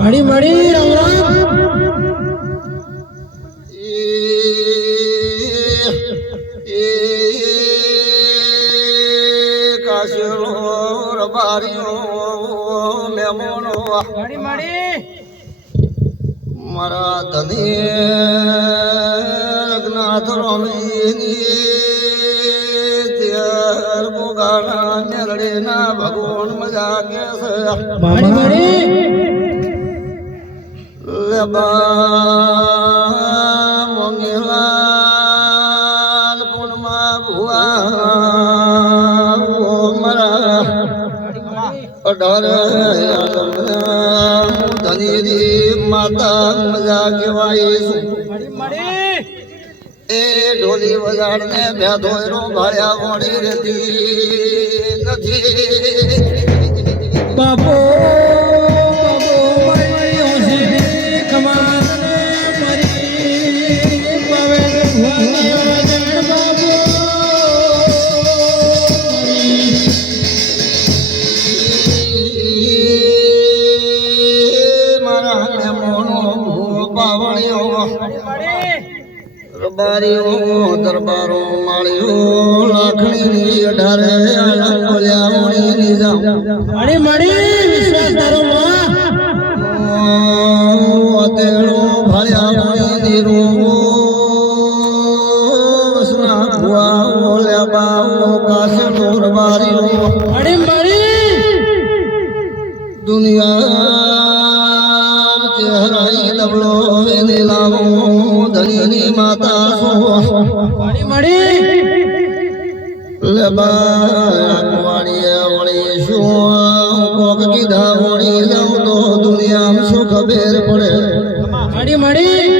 મળી મળી રામ રામ કાશીનો રબારીઓ મેમોનો મળી મળી મારા ધની રઘનાથ રોમીની ત્યાર બોગાના મેલડીના ભગવાન મજા કે છે મળી મળી લેબા મોંગીલાલ પૂનમાં ભુવા મારા અઢાર ધની માતા મજા કહેવાય એ ઢોલી વગાડને બેઠો એનો ભાળ્યા વળી રહેતી નથી બાપો રબારીઓ દરબારો માળીઓ લાખણીની અઢારે આલમ બોલ્યા મણીની જામ મળી મળી વિશ્વાસ તારો માં અતેડો ભાળ્યા મણીની રો વસના ભુવા બોલ્યા બાઓ કાશે રબારીઓ મળી મળી દુનિયા ચહેરાઈ દબલો વેને લાવો ધણીની માતા સો મળી મળી લેબાવાડીએ વળી શું કોક કીધા વળી જાઉં તો દુનિયામાં શું ખબર પડે મળી મળી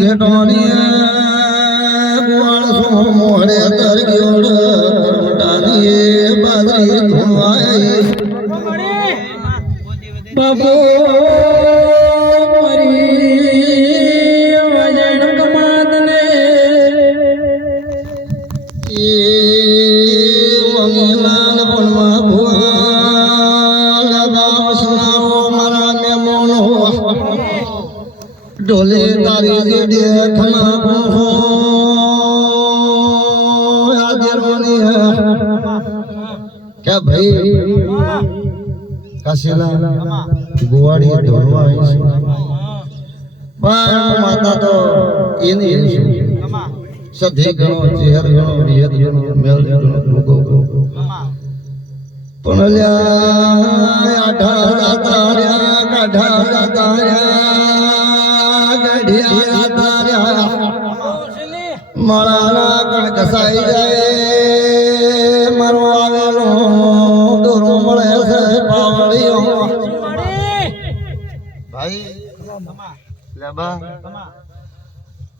ઘેટોની ગુવાળસો મોડે તરગ્યોડ કરમટાની બાદરી ધોવાઈ બાબો મરી વજન કમાતને મંગલાલ પણમાં ભુવા લગાવ સુનાવો મારા મેમોનો ઢોલે તારી જેડે ખમા પોહો આદરોની કે ભાઈ કાશીલા ગુવાડી ઢોલવા આવીશું પણ માતા તો એની સધી ગણો ચહેર ગણો વિયત ગણો મેલ ગણો લોકો પણ લ્યા આઢા તાર્યા કાઢા તાર્યા ગઢિયા માળાના કણ કસાઈ જાય મારો આવેલો દોરો મળે છે પાવળીઓ ભાઈ લેબા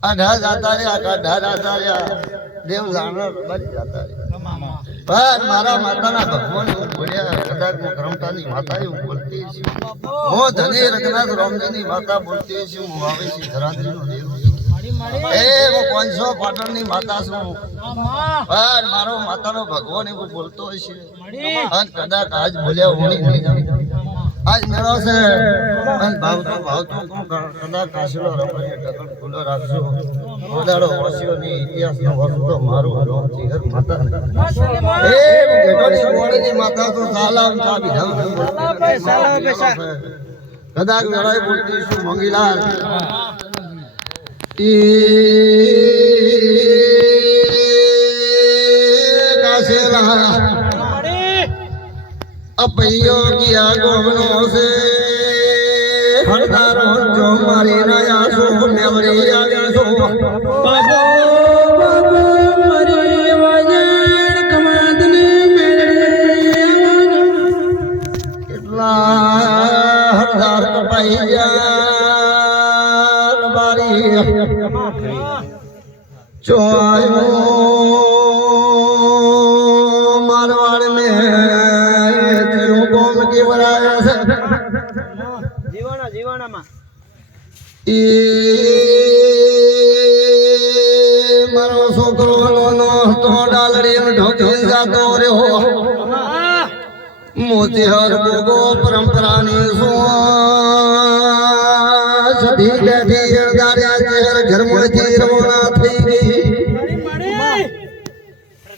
અઢા જાતા રહ્યા કાઢા જાતા રહ્યા દેવ જાણો બચ જાતા રહ્યા પણ મારા માતાના ભગવાન બોલ્યા કદાચ હું કરમતાની માતા એવું બોલતી છું હું ધની રઘનાથ રામજીની માતા બોલતી છું હું આવે છે ધરાત્રીનો દેરો છું એ હું 500 પાટણની માતા છું પણ મારો માતાનો ભગવાન એવું બોલતો હશે અને કદાચ આજ બોલ્યા હોણી નહીં આજ મેળો છે અને ભાવતો કદાચ કાશીલો રમણીય ઢગલ ખુલ્લો રાખજો ઓદાડો વાસીઓની ઇતિહાસનો વસ્તુ મારું નામ ચિહર માતા એ ગેટોની ગોળીની માતા તો સાલામ ચાબી ધામ કદાચ મેળાએ બોલતી છું મંગીલાલ કાશેલા अपैयो किया गोवनो से हरदारो जो मारी नया सो मेवरी आया सो બાબો બાબો મારી વજન કમાદને મેળે કેટલા હરદાર કપાઈ જા બારી જો આયો મારવાડ में જીવાણામાં મારો છોકરો નો તો ડાલડી ઢોકી જાતો રહ્યો મોતીહર ગોગો પરંપરાની સધી બેઠી દાડ્યા ચહેર ઘરમાંથી રવાના થઈ ગઈ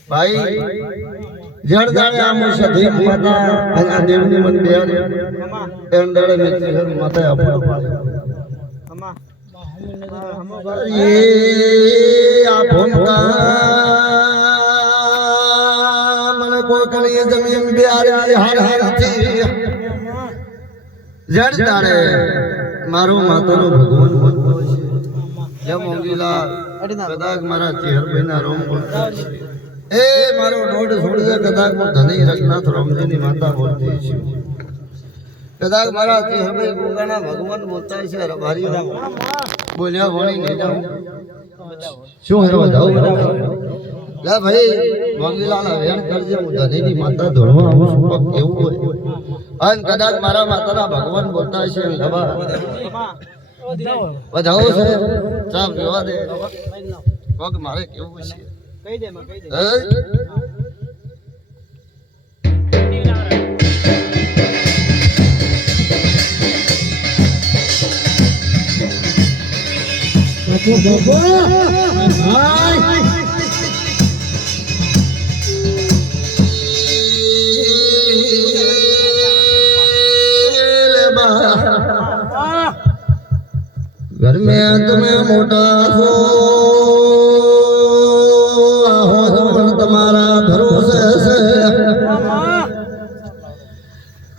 ભાઈ જળદાળે આમ સધી માતા અને દેવની મંદિર એંડાળે મેથી માતા આપો એ આ ભૂમકા મને કોકણી જમીન બેરી હાર હારથી જળદાળે મારો માતાનો ભગવાન બોલતો છે જય મોંગીલા કદાચ મારા ચેહરભાઈના રોમ બોલતા છે એ મારો દોઢ છોડી કદાચ હું ધની રઘનાથ રામજીની માતા બોલતી છું કદાચ મારા ચેહરભાઈ ગોગાના ભગવાન બોલતા છે રબારીઓ બોલ્યા વણી નહીં જાઉં શું હે વધાવું લા ભાઈ મોંગીલાના વેણ કરજે હું ધનીની માતા ધોળવા આવું છું પગ કેવું હોય અને કદાચ મારા માતાના ભગવાન બોલતા છે લબા વધાવો છે ચાપ જોવા દે પગ મારે કેવું છે કહી દે માં કહી દે घर में तुम्हें मोटा हो તમારા ભરોસે છે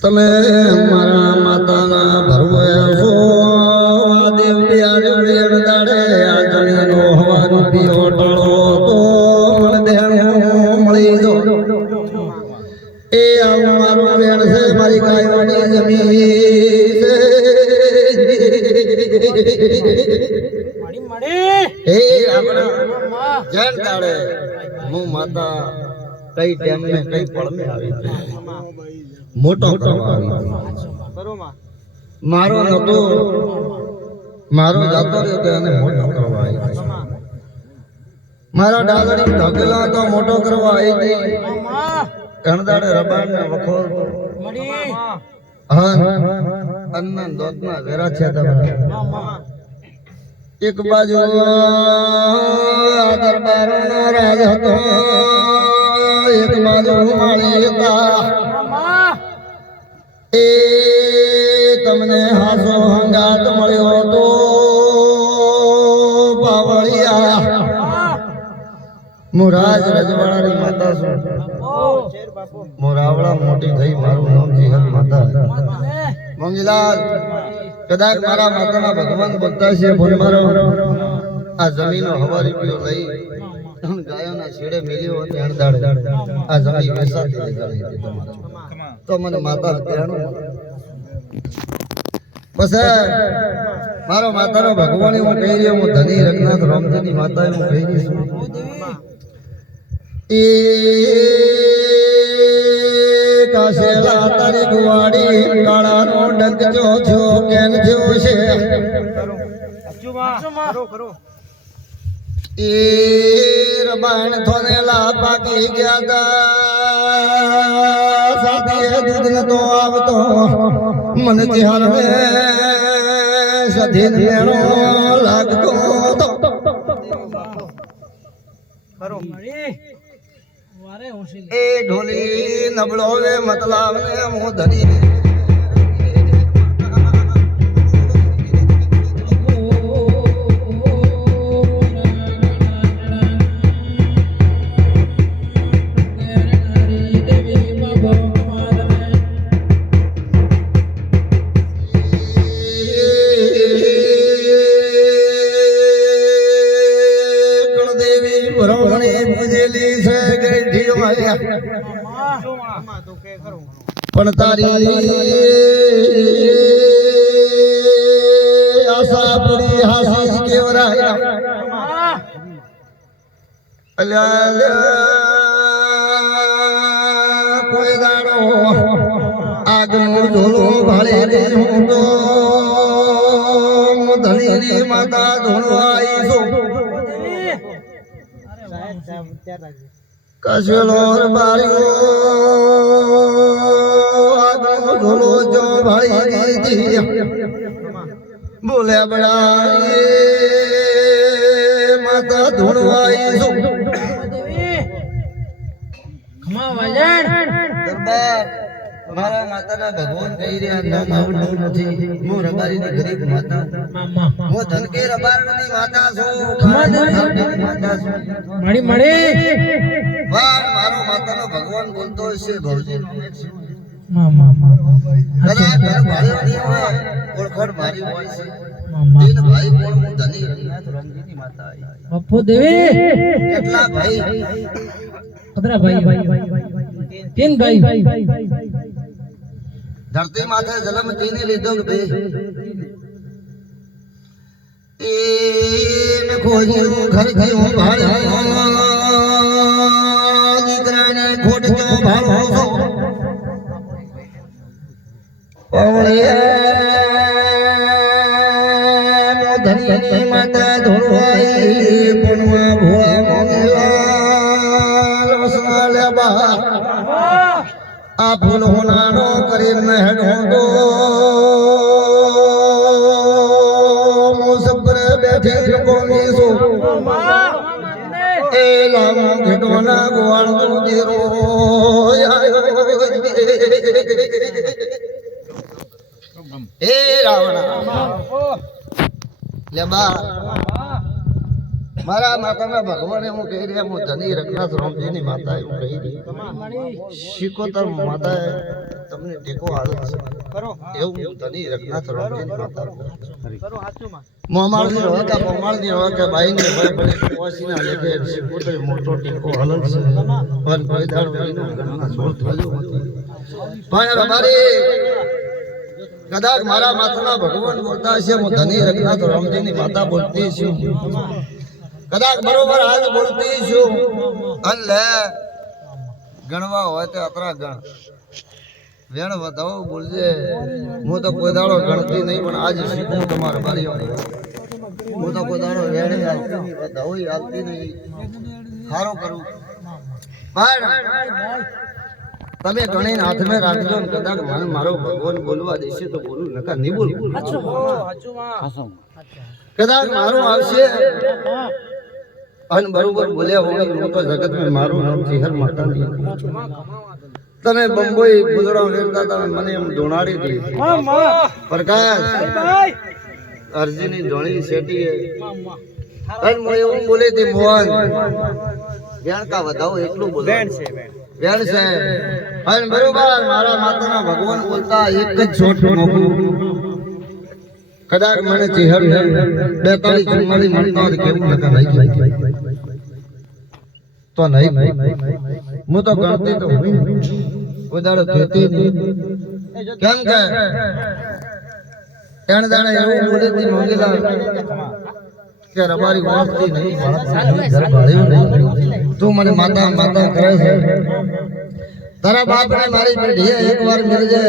તમે મારા માતાના ભરવે છો આ દેવ દેવ દાડે આ જમીનો હવાનો પીઓ ટળો તો મને દેણો મળી જો એ આ મારો વેણ છે મારી ગાયોની જમીન છે એ આપણા જન દાડે હું માતા કઈ ટાઈમ મે કઈ પળ મે આવી હતી મોટો કરવા આવી મારો નતો મારો જાતો રહ્યો તો એને મોટો કરવા આવી હતી મારા ડાલડી ઢગલા તો મોટો કરવા આવી હતી કણદાડે રબાન ને વખો મડી હા અન્ન દોતના વેરા છે તમારા એક બાજુ દરબારનો રાજ હતો એક બાજુ માળી હતા એ તમને હાસો હંગાત મળ્યો તો પાવળિયા મુરાજ રજવાડાની માતા છું મોરાવડા મોટી થઈ મારું નામ જીહર માતા મંગીલાલ કદાચ મારા માતાના ભગવાન બોલતા છે ફોન મારો આ જમીનો હવારી પીઓ લઈ ગાયોના છેડે મેલ્યો અને અણદાડે આ જમીન વેચાતી લઈ ગઈ હતી તમારે તો મને માતા ત્યાંનું પછી મારો માતાનો ભગવાન હું કહી રહ્યો હું ધની રઘનાથ રામજીની માતા હું કહી રહી છું એ કાશેલા તારી ગુવાડી કાળાનો ડંક જો કેન જો છે એ રબાણ થોને લા પાકી ગયા તા સાથે દૂધ નતો આવતો મને ચિહાર મે સધીન મેળો લાગતો તો એ ઢોલી નબળો રે મતલબ ને હું ધરી પણ તારી આશા પૂરી હાસી કેવરાયા કોઈ દાડો આગનું ઝોલું ભાળે હું તો ધણીની માતા ધોળો આવીશું કસલોર બારીઓ આગળ ઢોલો જો ભાઈ દી બોલે બડા માતા ધોળવાઈ છો દરબાર મારા માતાના ભગવાન કહી રહ્યા નામ આવડતું નથી હું રબારીની ગરીબ માતા હું ધનકી રબારની માતા છું માતા છું મળી મળી વાહ મારો માતાનો ભગવાન બોલતો હશે ભવજી મામા કદાચ ઘર ભાડ્યો નહીં હોય ઓળખાણ મારી હોય છે તીન ભાઈ કોણ હું ધની રઘનાથ રામજીની માતા બપ્પુ દેવી કેટલા ભાઈ પદરા ભાઈ તીન ભાઈ ધરતી માથે જન્મ તીને લીધો કે બે એને ખોજ્યું ઘર ગયું ભાડ્યો દીકરાને ખોટ જો ભાડો છો ધની માતા ધોળવાઈ પણવા ભુવા મોંગેલા રસના લેબા આ ફૂલ હોનાનો કરી મહેડો દો મુસબર બેઠી કોની સો એ લાવો ઘટોના ગોવાળ નો દેરો એ રાવણા લેબા મારા માતાના ભગવાને હું કહી રહ્યા હું ધની રઘનાથ રામજીની માતા એવું કહી રહી શીકોતર માતાએ તમને ટેકો હાલે છે એવું હું ધની રઘનાથ રામજીની માતા મોમાળની રહે કે મોમાળની રહે કે બાઈની હોય ભલે કુવાસીના લેખે શીકોતર મોટો ટેકો હાલે છે પણ કોઈ દાડો એનો ઘરના સોળ થયો નથી પણ અમારી કદાચ મારા માતાના ભગવાન બોલતા હશે હું ધની રઘનાથ રામજીની માતા બોલતી છું કદાચ બરોબર હાલ બોલતી છું અને લે ગણવા હોય તો અતરા ગણ વેણ વધાવો બોલજે હું તો કોઈ દાડો ગણતી નહીં પણ આજ શીખું તમારે મારી હું તો કોઈ દાડો વેણે હાલતી નહીં વધાવો હાલતી નહીં સારું કરું પણ તમે ગણીને હાથમાં રાખજો ને કદાચ મને મારો ભગવાન બોલવા દેશે તો બોલું નકા નહીં બોલું કદાચ મારું આવશે અને બરોબર બોલ્યા હોય હું તો જગતમાં મારું નામ ચિહર માતા તમે બંબોઈ ગુજરા વેરતા તમે મને એમ ધોણાડી હતી પ્રકાશ અરજીની ધોણી શેઠીએ અને હું એવું બોલી હતી મોહન જ્ઞાન કા વધાવો એટલું બોલો વેણ છે અને બરોબર મારા માતાના ભગવાન બોલતા એક જ છોટ મોકલું કદાચ મને ચહેર 42 44 મળતો હોય કેવું લગા લાગી તો નહીં હું તો ગણતી તો હોય કોઈ દાડો કહેતી નહીં કેમ કે ત્રણ દાડા એવું બોલેતી મોંગીલા કે રબારી ઓળખતી નહીં ઘર ભાડ્યું નહીં તું મને માતા માતા કરે છે તારા બાપ ને મારી પેઢીએ એકવાર મિલજે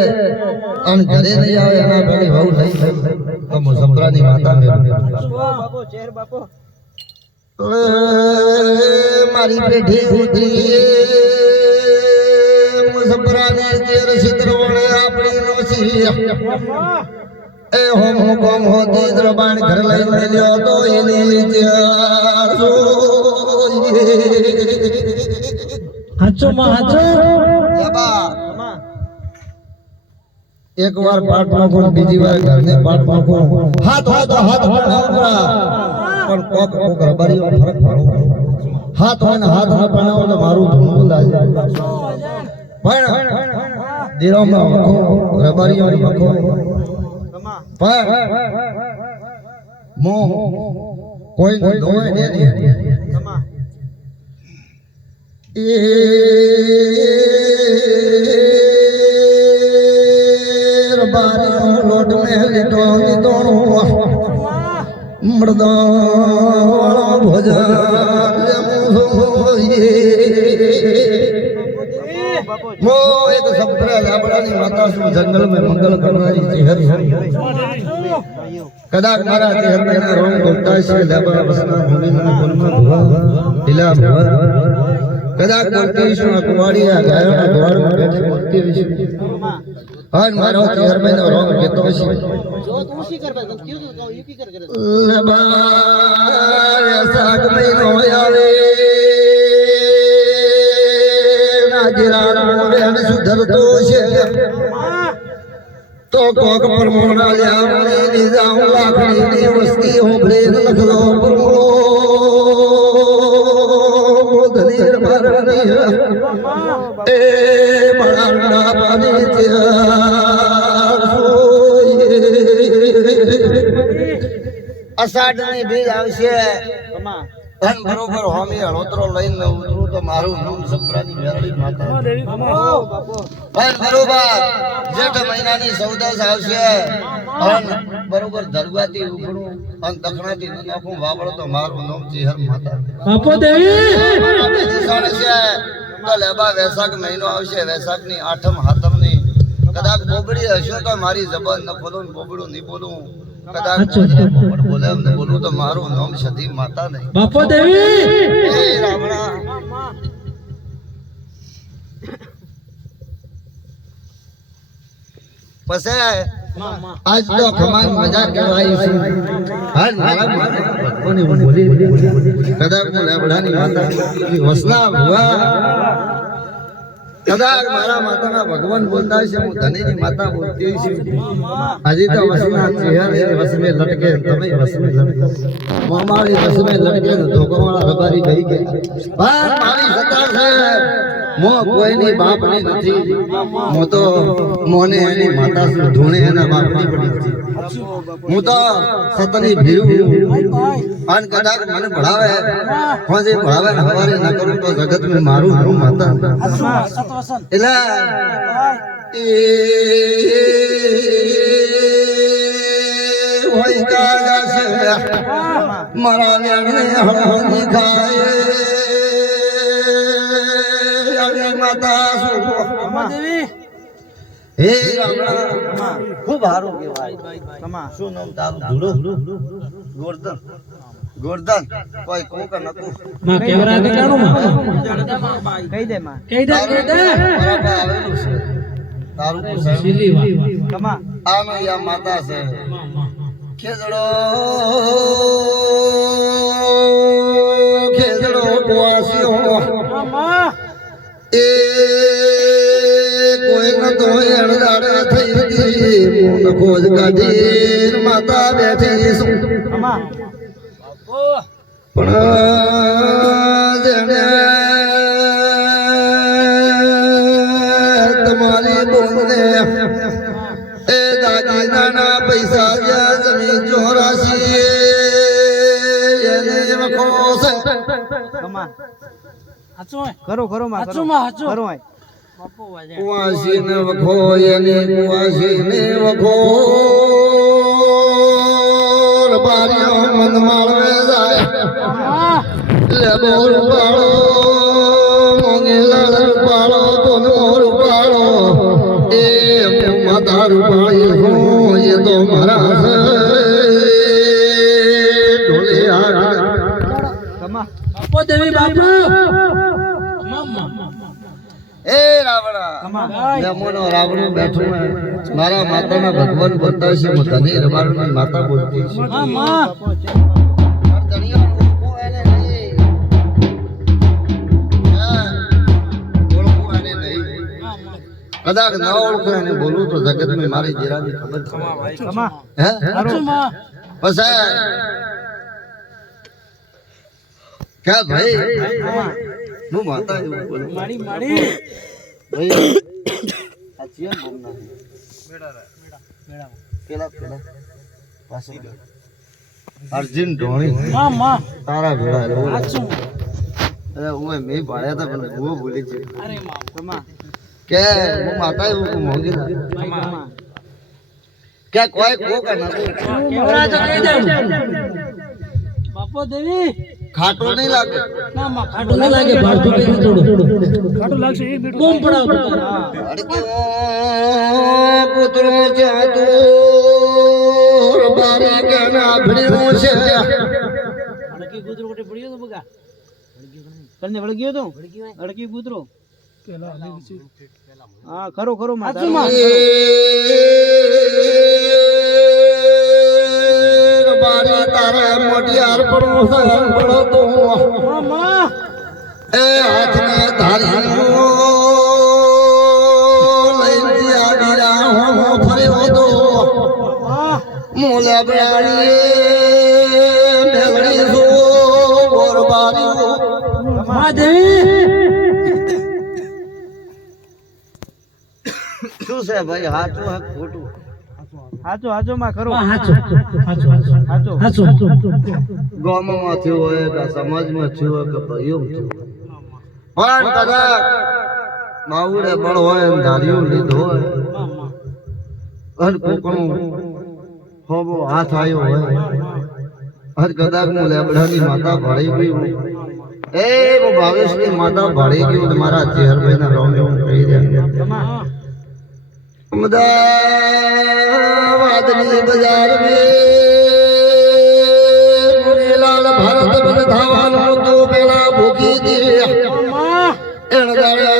અને ઘરે નહીં આવે એના પેલી વહુ નહીં તો મુસફરાની માતા મેં બાપો ચેર બાપો મારી પેઢી ઉતરી મુસફરાની ચેર સિદ્ર વળે આપણી નોસી એ હોમ કોમ હોતી દ્રબાણ ઘર લઈને લ્યો તો એની હાચો માં હાચો એક વાર પાઠ નાખો બીજી વાર ઘરને પાઠ નાખો હાથ હોય તો હાથ બનાવરા પણ કોક કોક રબારીઓ ફરક પાડો હાથ હોય ને હાથ ન બનાવો તો મારું ધૂણું લાગે પણ દિરોમાં વખો રબારીઓ વખો પણ મો કોઈ ન દોય ને રબારીઓ લોટ में લીટો લીટોણો મૃદા ભોજન वो एक सप्रा लाबड़ानी माता सु जंगल में मंगल करनारी चेहर कदाक मारा चेहर में ना रोंग बोलता है लाबड़ा बसना भूमि में कुलमा भुआ दिला भुआ कदाक बोलती सु अकवाड़िया गायों ना द्वार में बैठे बोलती है हां मारो चेहर में ना रोंग केतो है जो तू सी कर बस क्यों तो यू की कर लबा साग में नो आवे सुधरतो तो कोक परमोना लियावणी निजाम लाखणी नी वस्ती होबरे लखलो परमो धनीर भरणी ए बड़ा पानी अषाढ़नी बीज आवशे ધન બરોબર હોમી હળોતરો લઈને ઉતરું તો મારું નામ સપરાની વેરળી માતા ધન બરોબર જેઠ મહિનાની સૌદસ આવશે ધન બરોબર ધરવાતી ઉપડું અને દખણાથી નાખું વાવડો તો મારું નામ ચેહર માતા બાપો દેવી દિશાણ છે તો લેબા વૈશાખ મહિનો આવશે વૈશાખની આઠમ હાતમની કદાચ બોબડી હશે તો મારી જબાન ન ખોલું બોબડું નહીં બોલું કદાચ બોલે એમને બોલું તો મારું નામ સતી માતા નહીં બાપો દેવી એ રામણા પછી આજ તો ખમાન મજા કહેવાય છે હાલ મારા ભગવાને હું બોલી કદાચ હું લેબડાની માતા વસના ભુવા કદાચ મારા માતાના ભગવાન બોલતા છે હું ધનીની માતા બોલતી છું હજી તો વસના ચહેર વસમે લટકે તમે વસમે લટકે મોમાળી વસમે લટકે ને ધોકવાળા રબારી ગઈ ગયા પણ મારી સત્તા છે મો કોઈની બાપની નથી મો તો મોને એની માતા શું ધૂણે એના બાપની પડી છે હું તો સતની ભીરું અને કદાચ મને ભણાવે કોને ભણાવે ને હવારે ના કરું તો જગત में મારું નામ માતા એટલે હોય કાગસ મારા વ્યાને હળહળી ખાય આવી માતા શું દેવી હે રામા ખૂબ હારું કહેવાય કમા શું નામ તારું ધૂળો ગોરધન ગોરધન કોઈ કોક નકુ માં કેવરા દેખાણો માં કહી દે બરાબર આવેલું છે તારું પૂછાય સિલી વા કમા આનો યા માતા છે ખેજડો ખેજડો કવાસ્યો એ કોઈ ન તો અણદાડે થઈ ગઈ મોન ખોજ કાઢી માતા બેઠી છું પણ જેને તમારી બોલને એ દાદી નાના પૈસા જમીન વખો છે કમા હાચું હોય. કરો કરો માં હાચું માં હાચું. કરો આય બાપુ વાજે. કુવાસીને વખો એની કુવાસીને વખો બારીઓ મન માળવે જાય હા. લે બોર પાળો મોંગે લાલ પાળો કોન મોર પાળો એ માતા રૂપાળી હું એ તો મારા છે ઢોલે હાથ કમા બાપુ દેવી બાપુ. મમ્મા. એ રાવણા કમા જમોનો રાવણું બેઠું હે. મારા માતાના ભગવાન બોલતા છે હું ધની રબારની માતા બોલતી છે હા માં. ધણીયાનો ઓળખું એને નહીં. હા, ઓળખું એને નહીં. હા માં. કદાચ ન ઓળખું એને બોલું તો જગતમાં મારી જીરાની ખબર છે. કમા હે હાચું માં. પછી કે ભાઈ હું માતા એવું બોલું મારી મારી. ભાઈ આ ચિયન બોમના પેલા પાછો અર્જુન ઢોણી હા માં. તારા ભેળા રહ્યો. હાચું. અરે હું મેં પાડ્યા હતા પણ હું ભૂલી ગયો અરે માં. કમા કે હું માતા એવું મોંઘી ના કમા કે કોઈ કોક નથી કેવડા તો કહી દે. બાપુ દેવી. ખાટો નહીં લાગે ના માં ખાટું ના લાગે. ભાડું કે થોડું ખાટું લાગશે એ બીટ બૂમ પડાવ. અડક્યો પુત્રો જાતો બારી કે ના ભણ્યો છે અડકી કૂતરો કોટે પડ્યો તો બગા. તને વળગ્યો તો અડકી કૂતરો હા ખરો ખરો માં હાચું માં. બારી તારે મોટી અર્પણો પડો તો હા માં. એ હાથને ધારી લઈ આવ્યા હું ફર્યો તો હા. મોલે બેડી મેલડી જો ઓર બારી માં દેવી. શું છે ભાઈ હાચું હે ખોટું હાચો હાચો માં ખરો માં હાચું. હાચું હાચું. હાચો હાચું. ગામમાં થયું હોય કે સમાજમાં થયું હોય કે ભાઈઓમાં થયું હોય પણ કદાચ બાવડે બળ હોય ને ધાર્યું લીધો હોય માં માં. અને કોકનું હોબો હાથ આવ્યો હોય અને કદાચ હું લેબડાની માતા ભાળી ગઈ હું એ હું ભાવેશની માતા ભાળી ગઈ હું મારા ચેહરભાઈના રોમે હું કહી દે હા. અમદાવાદની બજાર में મુરીલાલ ભારત બંધાવાનું તો પેલા ભૂખી દી માં. એણગાડે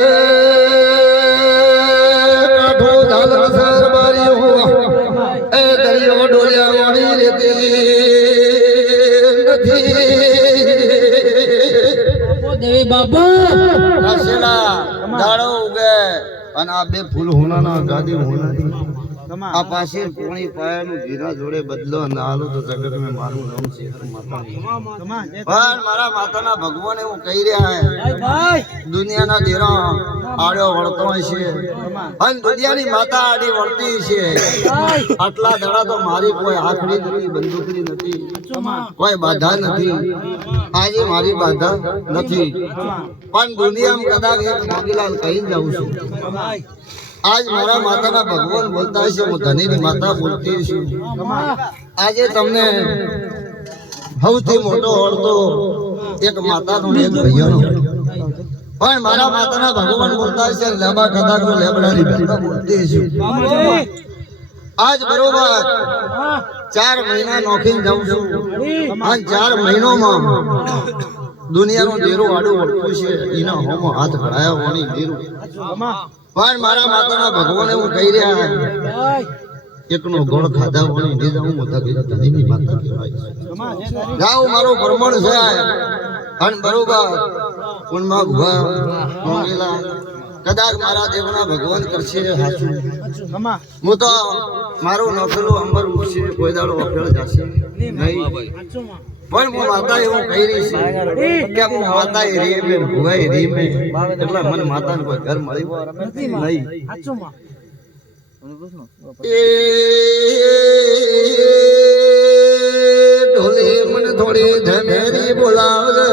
કાઠો ઝાલર સરબારી હો એ દરિયો ડોલ્યા વાળી રેતી નથી બાપુ દેવી બાપુ. કાશેલા દાડો ઉગે અને આ બે ફૂલ હોનાના ગાદી હોનાની કમા આ પાસે કોણી પાયાનું ઘીરા જોડે બદલો અને આલો તો જગત મેં મારું નામ છે માતા કમા જે પણ મારા માતાના ભગવાન એવું કહી રહ્યા હે ભાઈ ભાઈ. દુનિયાના દેરા આડ્યો વળતો હોય છે કમા અને દુનિયાની માતા આડી વળતી છે ભાઈ. આટલા દડા તો મારી કોઈ આખડી નથી બંદૂકડી નથી હાચું માં. કોઈ બાધા નથી આજે મારી બાધા નથી પણ દુનિયામાં કદાચ એક મોગીલાલ કહી જાઉં છું ભાઈ. આજ મારા માતાના ભગવાન બોલતા છે હું ધનીની માતા બોલતી છું માં. આજે તમને સૌથી મોટો ઓળતો એક માતાનો ને એક ભાઈઓનો પણ મારા માતાના ભગવાન બોલતા છે લેબા કદાચ લેબડાની બેટા બોલતી છું બાપુજી. આજ બરોબર હા. 4 મહિના નોખીને જાઉં છું અરે. અને 4 મહિનોમાં દુનિયાનો દેરો આડું વળતું છે એના હોમો હાથ ભરાયા હોની દેરું કમા પણ મારા માતાના ભગવાન એવું કહી રહ્યા છે ભાઈ. એકનો ગોળ ખાધા હોની ને જાઉં મોટા કે ધનીની માતા કહેવાય છે કમા જે તારી જાઉં મારો પ્રમાણ છે અને બરોબર કુણમાં ભુવા મોંગેલા કદાચ મારા દેવના ભગવાન કરશે હાચું કમા હું તો મારું નોખેલું અંબર ઉઠશે કોઈ દાડો અફેળ જશે નહીં હાચું માં. પણ હું માતા એવું કહી રહી છે કે હું માતા એ રી મેં ભુવાઈ રી મેં એટલે મને માતાને કોઈ ઘર મળ્યું નહીં હાચું માં. એ ઢોલી મને થોડી ધમેરી બોલાવજે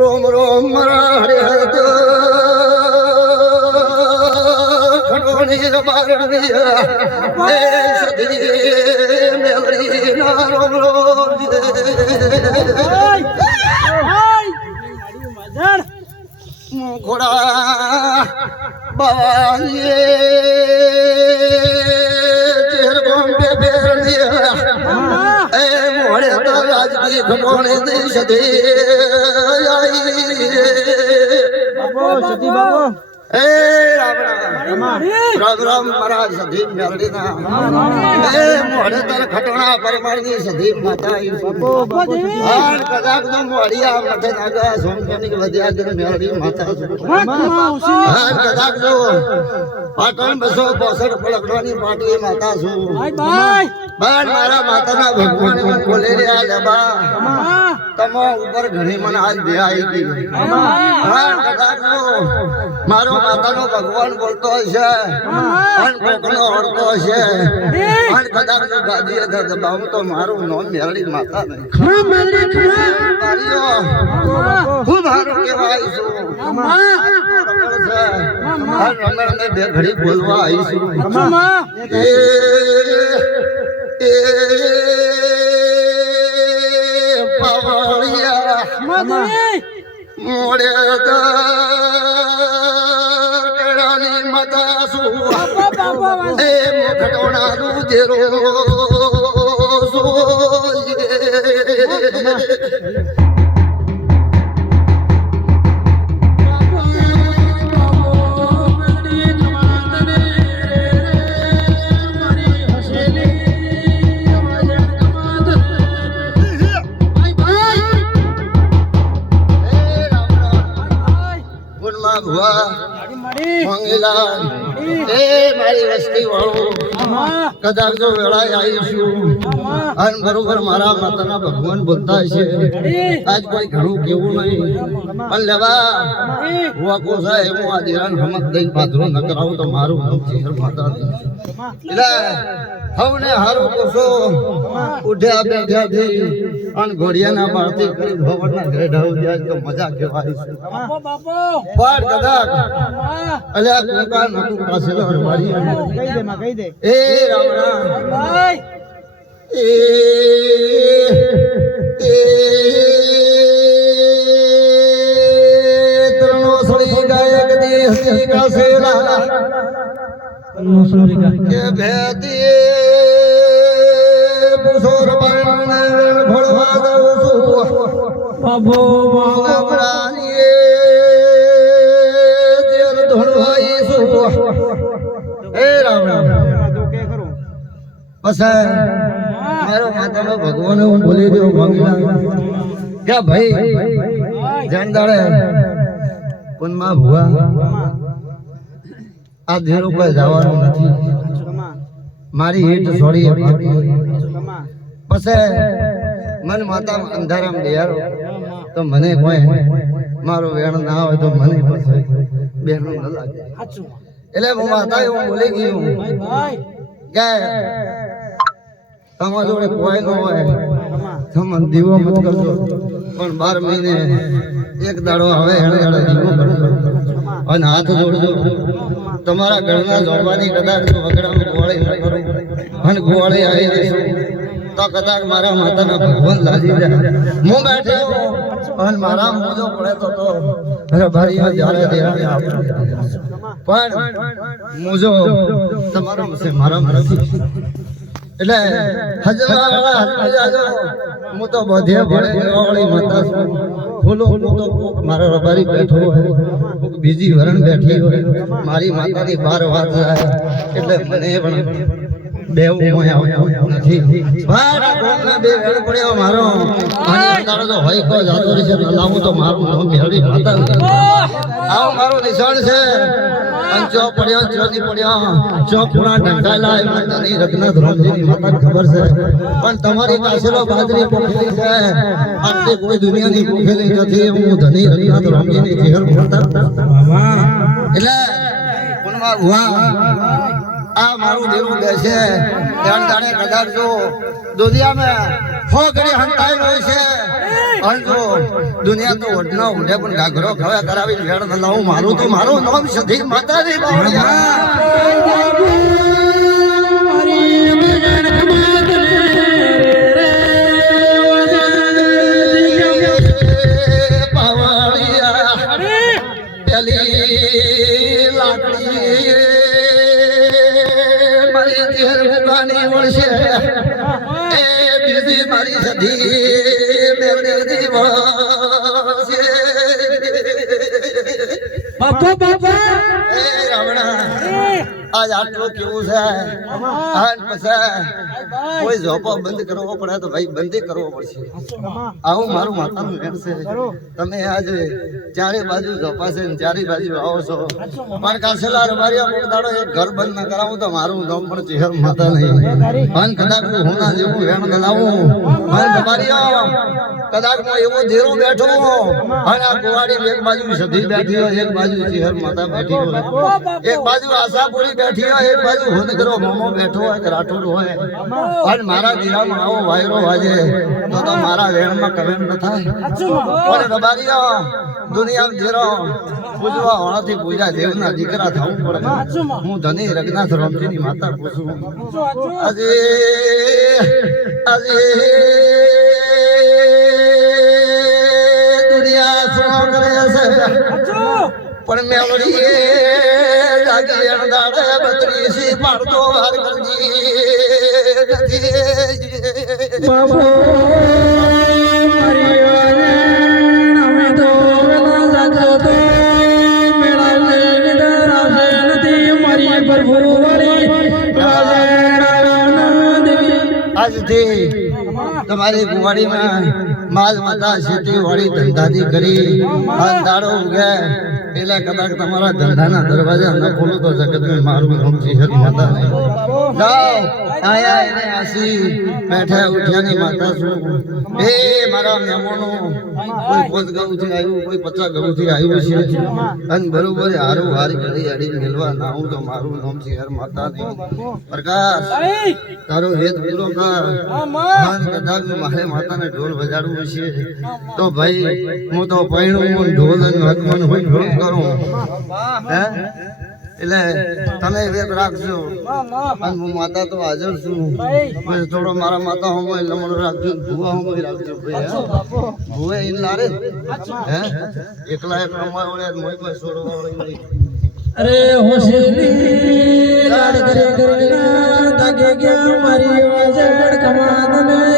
રોમ રોમ મરાડે તો ખડોણી બારણી એ સદી મેલડી ના રોમ રોમ ઘોડા બાવાલીએ ચેર બોમ્બે બેરણીયા એ મોડે તો રાજકી ખડોણી દી સદી એ રામ રામ મહારાજ સધી મેલડી ના એ મોડે તર ખટોણા પરમારની સધી માતા આન કદાચ નો મોડિયા મથે નાગા સોમની વધ્યા કે મેલડી માતા આન કદાચ નો પાટણ 265 પડકવાની પાટી માતા છું બાર મારા માતાના ભગવાન બોલે રહ્યા લેબા તમો ઉપર ઘણી મને આજ દે આવી ગઈ આન કદાચ નો મારો માતાનો ભગવાન બોલતો હશે અન કોકનો ઓળતો હશે અન કદાચ જો ગાદીએ દબાવું તો મારું નામ મેલડી માતા નહીં ખૂબ હારું કહેવાય છું રમણ ને બે ઘડી બોલવા આવી છું એ પાવળિયા મોડે કેળાની માતા છું એ મોખડોણા નું જેરો મારી વસ્તી વાળો કદાચ જો વેળાએ આવીશું અને બરોબર મારા માતાના ભગવાન બોલતા છે આજ કોઈ ઘણું કેવું નહીં પણ લેવા વાકો સાહેબ હું આ દેરાન હમત દઈ પાથરો ન કરાવું તો મારું નામ છે માતા એટલે હવને હારું કોસો ઉઠ્યા બેઠ્યાથી અને ઘોડિયાના બાળથી કરી ભવનના ઘરે ઢાવ જાય તો મજા કહેવાય છે પણ કદાચ અલ્યા કુકા નકુ કાસેલો હરવારી કહી દે એ રામ રામ એ ત્રણો સળી ગાયક દી હસી કાસેલા ત્રણો સળી કે ભેતી પુસોર બાણને ઘોડવા દઉં છું બાબો બાબરાની તેર ધોળવાઈ છું એ રામ રામ પછી મારો માતાનો ભગવાન હું બોલી દઉં ભગવાન કે ભાઈ જાણદાડે કુનમાં ભુવા આ ધેરો કોઈ જવાનું નથી મારી હેઠ છોડી પછી મન માતા અંધારામ દેયારો તો મને કોઈ મારો વેણ ના હોય તો મને પછી બેનું ન લાગે એટલે હું માતા એવું બોલી ગયું કે તમારા જોડે કોઈ ન હોય તમે દીવો મત કરજો પણ 12 મહિને એક દાડો હવે હેડે દીવો કરજો અને હાથ જોડજો તમારા ઘરના જોડવાની કદાચ વગડામાં ગોળી ન કરું અને ગોળી આવી જઈશું તો કદાચ મારા માતાના ભગવાન લાગી જાય હું બેઠો અને મારા મોજો પડે તો ભારીમાં જ્યારે દેરાને આપણે પણ મોજો તમારો છે મારા નથી એટલે હજવાળા હજવા જાજો હું તો બધે ભણે ઓળી માતા છું ફૂલો તો મારા રબારી બેઠો હોય બીજી વરણ બેઠી હોય મારી માતાની 12 વાત જાય એટલે મને પણ બેવું મોય આવતો નથી ભાઈ આ કોકને બે વેળ પડ્યો મારો અને અંધારો તો હોય કો જાતો રહે છે લાવું તો મારું નામ મેળી માતા આવ મારું નિશાન છે અંચો પડ્યો ચોથી પડ્યો ચો પૂરા ઢંકાયેલા એમાં તની રઘનાથ રામજીની માતાને ખબર છે પણ તમારી કાશેલો બાજરી પોખેલી છે આટલી કોઈ દુનિયાની પોખેલી નથી હું ધની રઘનાથ રામજીની ચહેર માતા એટલે કોનમાં ભુવા આ મારું દેરું બેસે ધ્યાન જાણે કદાચ જો દુનિયામાં હો ઘડી હંતાઈ હોય છે અને જો દુનિયા તો ઓઢના ઉઠે પણ ઘાઘરો ખવા કરાવી વેળ ન લાવું મારું તો મારું નામ સધી માતાજી બાવળિયા મારી સધી મેળે દિવસ બાપા બાપા એ રાવણા આજ આટલું કેવું છે આજ પછી કોઈ ઝોપો બંધ કરવો પડે તો ભાઈ બંધ કરવો પડશે આવું મારું માતાનું વેણ છે તમે આજ ચારે બાજુ ઝોપા છે ચારે બાજુ આવો છો પણ કાસેલા રબારિયા કોઈ દાડો એક ઘર બંધ ન કરાવું તો મારું નામ પણ ચહેર માતા નહીં અને કદાચ હું ના જેવું વેણ ન લાવું અને રબારિયા કદાચ હું એવો ધીરો બેઠો અને આ કુવાડી એક બાજુ સધી બેઠી હોય એક બાજુ ચહેર માતા બેઠી હોય એક બાજુ આશાપુરી બેઠી હોય એક બાજુ હોનગરો મોમો બેઠો હોય કે રાઠોડ હોય અને મારા દિલામાં આવો વાયરો વાજે તો મારા વેણમાં કવેમ ન થાય અને રબારિયા દુનિયા ધીરો પૂજવા વાળાથી પૂજા દેવના દીકરા થવું પડે હું ધની રઘનાથ રામજીની માતા પૂછું આજે આજે દુનિયા શું કરે છે પણ મેવડીએ જાગી અણદાડે બત્રીસી પાડતો વાર કરજી બાપો મારી અમે તો વેલા જાગો તો મેળાવે નિદર આવશે નથી મારી પ્રભુ વાળી દેવી આજથી તમારી કુવાડીમાં માલ માતા ખેતી વાળી ધંધાથી કરી દાડો ઉગે એટલે કદાચ તમારા ધંધાના દરવાજા ન ખોલો તો જગતમાં મારું નામ ચહેર માતા નહીં જાઓ આયા એને આસી બેઠા ઉઠ્યાની માતા છું એ મારા મહેમાનો કોઈ 5 ગૌથી આવ્યું કોઈ 50 ગૌથી આવ્યું છે અને બરોબર હારું હારી ઘડી અડી મેલવા ના હું તો મારું નામ ચહેર માતા નહીં પ્રકાશ તારો હેત પૂરો કર અને કદાચ મારે માતાને ઢોલ વજાડવું છે તો ભાઈ હું તો પૈણું ઢોલ અને હકમન હોય ઢોલ કરું હે એટલે તમે વેત રાખજો અને હું માતા તો હાજર છું પછી થોડો મારા માતા હોય લમણો રાખજો ભૂવા હોય રાખજો ભૂવે ઈન લારે હે એકલા મોય મોય કોઈ છોડવા અરે હોશેલી લાડ કરે કરે ના તાકે ગયા મારી વાજડ કમાન ને